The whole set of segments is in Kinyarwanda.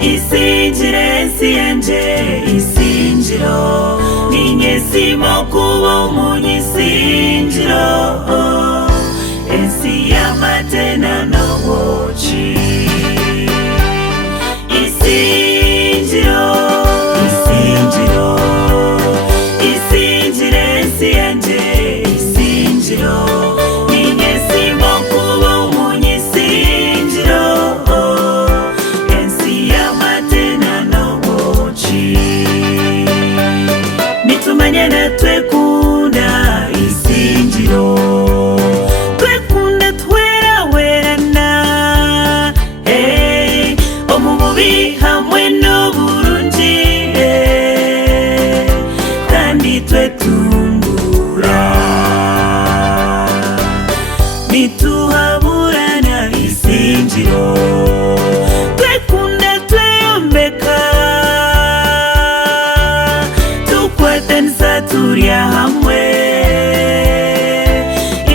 Isingiro ensi yanje isingiro ninyesimo kuba umunyisingiro ensi y'amatena n'ubuki isingiro isingiro isingiro ensi yanje isingiro ninyesimo kuba umunyisingiro ensi y'amatena n'ubuki nitumanye natwekunda isingiro twekunda twerawerana omububi hamwe n'oburungi kandi twetumbura nituhaburana isingiro twekunda tweyombeka tukwatanisa turya hamwe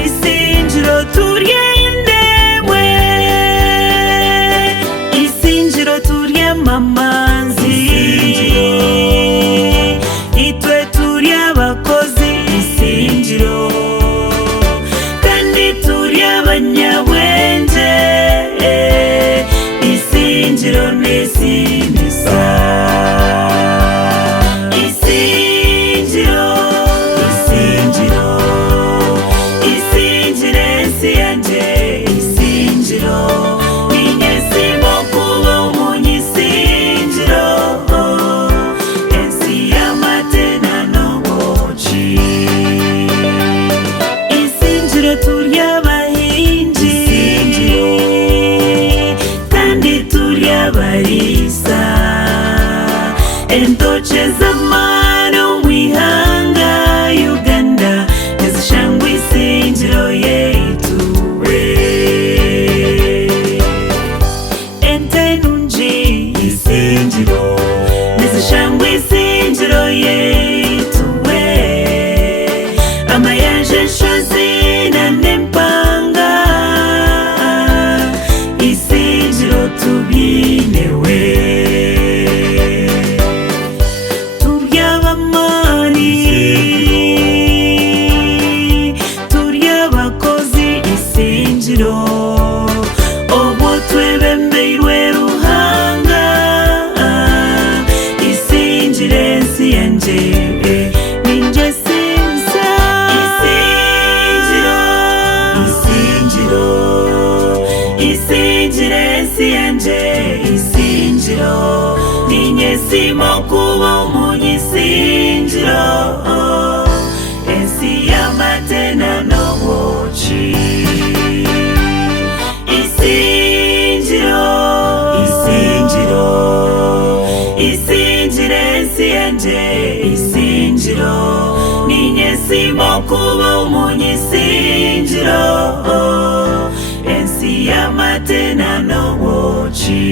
isingiro turya indemwe isingiro turya mamanzi itwe turya abakozi isingiro kandi turya abanyabwenge isingiro n'isinisa isingiro isingiro isingiro ensi yanje isingiro ninyesimo kuba umunyisingiro ensi y'amatena n'ubuki isingiro turya abahinzi kandi turya abarisa entoke z'amano mwihanga Uganda nezishangwa isingiro yeituwe ente nungi isingiro nezishangwa isingiro yeituwe amayanja enshozi n'empanga isingiro tubinewe turya abamani turya abakozi isingiro obwo twebembeirwe ruhanga isingiro ensi yanje ninje sinza isingiro isingiro isingiro ensi yanje isingiro ninyesimo kuba umunyisingiro ensi y'amatena n'ubuki isingiro isingiro isingiro ensi yanje isingiro ninyesimo kuba umunyisingiro ensi y'amatena n'ubuki